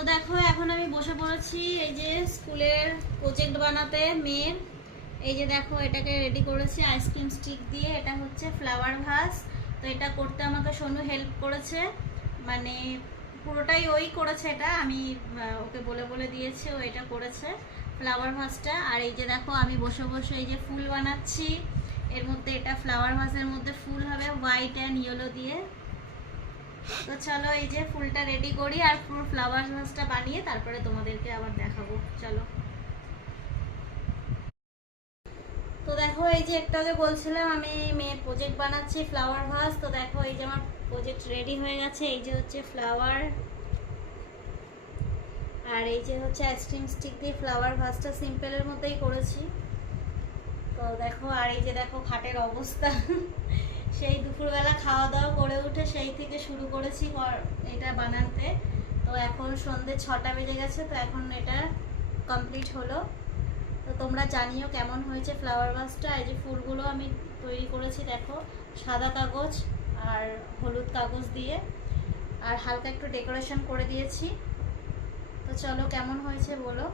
তো দেখো এখন আমি বসে পড়েছি এই যে স্কুলের প্রজেক্ট বানাতে মেয়ের। এই যে দেখো এটাকে রেডি করেছি আইসক্রিম স্টিক দিয়ে। এটা হচ্ছে ফ্লাওয়ার ভাস। তো এটা করতে আমাকে সোনু হেল্প করেছে, মানে পুরোটাই ওই করেছে। এটা আমি ওকে বলে বলে দিয়েছি, ও এটা করেছে ফ্লাওয়ার ভাসটা। আর এই যে দেখো আমি বসে বসে এই যে ফুল বানাচ্ছি। এর মধ্যে এটা ফ্লাওয়ার ভাসের মধ্যে ফুল হবে হোয়াইট অ্যান্ড ইয়েলো দিয়ে। তো চলো এই যে ফুলটা রেডি করি আর পুরো ফ্লাওয়ার ভাসটা বানিয়ে তারপরে তোমাদেরকে আবার দেখাবো। চলো। তো দেখো এই যে একটু আগে বলছিলাম আমি মেয়ের প্রজেক্ট বানাচ্ছি ফ্লাওয়ার ভাস। তো দেখো এই যে আমার প্রজেক্ট রেডি হয়ে গেছে। এই যে হচ্ছে ফ্লাওয়ার, আর এই যে হচ্ছে আইসক্রিম স্টিক দিয়ে ফ্লাওয়ার ভাসটা সিম্পলের মধ্যেই করেছি। তো দেখো আর এই যে দেখো খাটের অবস্থা সেই দুপুরবেলা খাওয়া দাওয়া করে উঠে সেই থেকে শুরু করেছি এটা বানাতে। তো এখন সন্ধ্যে 6টা বেজে গেছে। তো এখন এটা কমপ্লিট হলো। তো তোমরা জানিও কেমন হয়েছে ফ্লাওয়ার ভাসটা। এই যে ফুলগুলো আমি তৈরি করেছি দেখো, সাদা কাগজ আর হলুদ কাগজ দিয়ে, আর হালকা একটু ডেকোরেশন করে দিয়েছি। তো চলো কেমন হয়েছে বলো।